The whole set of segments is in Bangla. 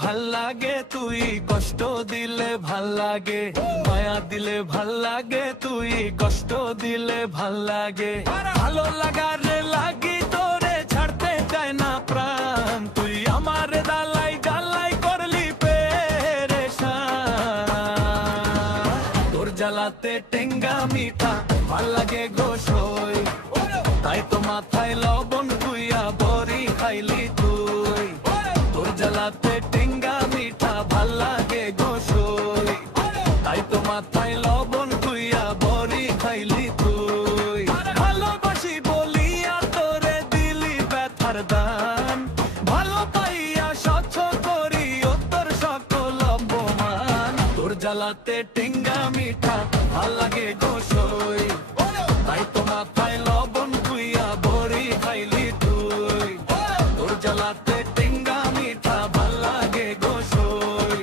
ভাল লাগে, তুই কষ্ট দিলে ভাল লাগে, মায়া দিলে ভাল লাগে, তুই কষ্ট দিলে ভাল লাগে। ভালো লাগারে লাগি তোরে ছাড়তে চায় না প্রাণ, তুই আমার দালাই গালাই করলি পেরেশান। তোর জ্বালাতে টেঙ্গা মিঠা ভাল লাগে গোসই, তাই তো মাথায় লবণ কুইয়া বড়ি খাইলি তুই। তোর জ্বালাতে টেঙ্গা মিঠা ভাল লাগে গোসই, তাই তো মাথায় লবণ কুইয়া বড়ি খাইলি তুই। ভালোবাসি বলিয়া তোরে দিলি ব্যথার দান, ভালো পাইয়া স্বচ্ছ করি ও তোর সকল অপমান। তোর জ্বালাতে টেঙ্গা মিঠা ভাল লাগে গোসই, তাই তো মাথায় লবণ কুইয়া বড়ি খাইলি তুই। তোর জ্বালাতে টেঙ্গা মিঠা ভাল লাগে গোসই,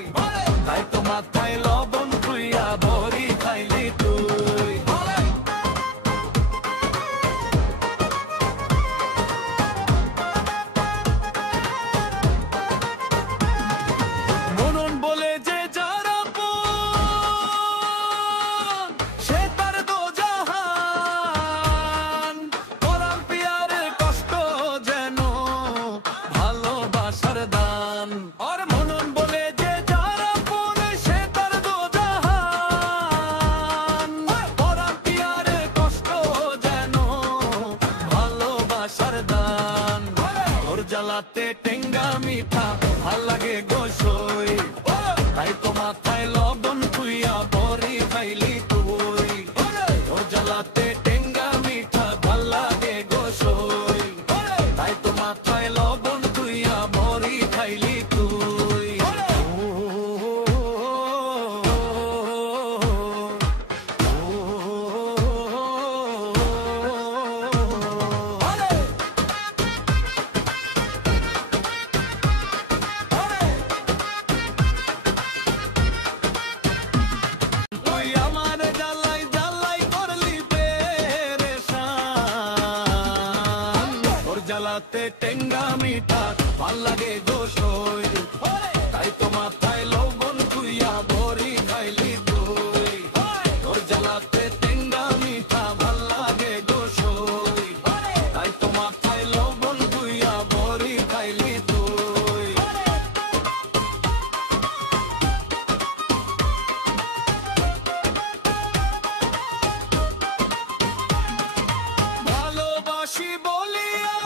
তাই তো মাথায় লবণ কুইয়া বড়ি খাইলি তুই। মনন বলে যে যারা সে তার দোজাহান, পরাণ পিয়ারের কষ্ট যেন ভালোবাসার দান। আর মনন বলে যে যারা সে তার দোজাহান, পরাণ পিয়ারের কষ্ট যেন ভালোবাসার দান। তোর জ্বালাতে টেঙ্গা মিঠা ভাল লাগে গোসই, তাই তো মাথায় লবণ কুইয়া বড়ি খাইলি তুই। তোর জ্বালাতে টেঙ্গা মিঠা ভাল লাগে গোসই, তাই তো মাথায় লবণ কুইয়া বড়ি খাইলি তুই। তুই আমার জ্বালাই জ্বালাই করলি পেরেশান। তোর জ্বালাতে টেঙ্গা মিঠা ভাল লাগে গোসই, তাই তো মাথায় লবণ কুইয়া বড়ি খাইলি তুই। তোর জ্বালাতে টেঙ্গা মিঠা ভাল লাগে গোসই, তাই তো মাথায় লবণ কুইয়া বড়ি খাইলি তুই। ভালোবাসি বলিয়া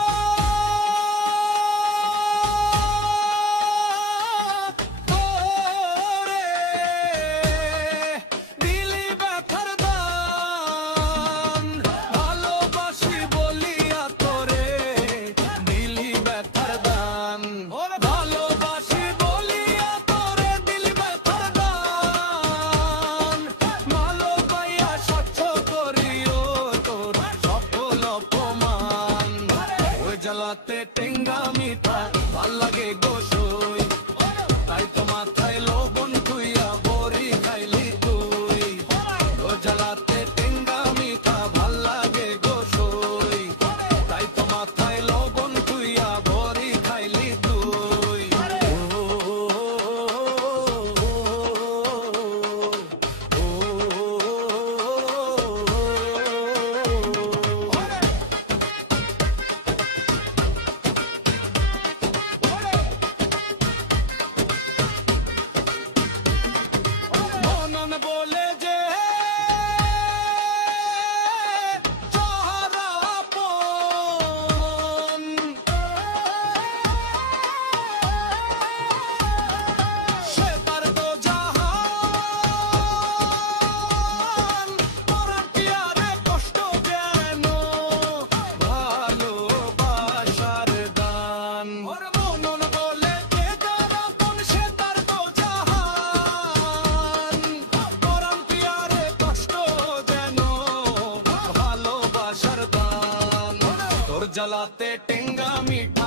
তোরে দিলি ব্যথার দান, ভালোবাসি বলিয়া তোরে দিলি ব্যথার দান। ভালোবাসি বলিয়া তোরে দিলি ব্যথার দান, ভালো পাইয়া স্বচ্ছ করিও তোর সকল অপমান। ওই জ্বালাতে টেঙ্গা মিঠা ভাল লাগে গোসই, তাই তো মাথায় লবণ কুইয়া বড়ি খাইলি তুই। ওই জ্বালাতে টেঙ্গা মিঠা ভাল লাগে গোসই, তাই তো মাথায় লবণ কুইয়া বড়ি খাইলি তুই। মনন বলে যে যারা আপন, সে তার দোজাহান, পরাণ পিয়ারে কষ্ট যেন ভালোবাসার দান। মনন বলে যে যারা আপন, সে তার দোজাহান, পরাণ পিয়ারে কষ্ট যেন ভালোবাসার দান। তোর জ্বালাতে টেঙ্গা মিঠা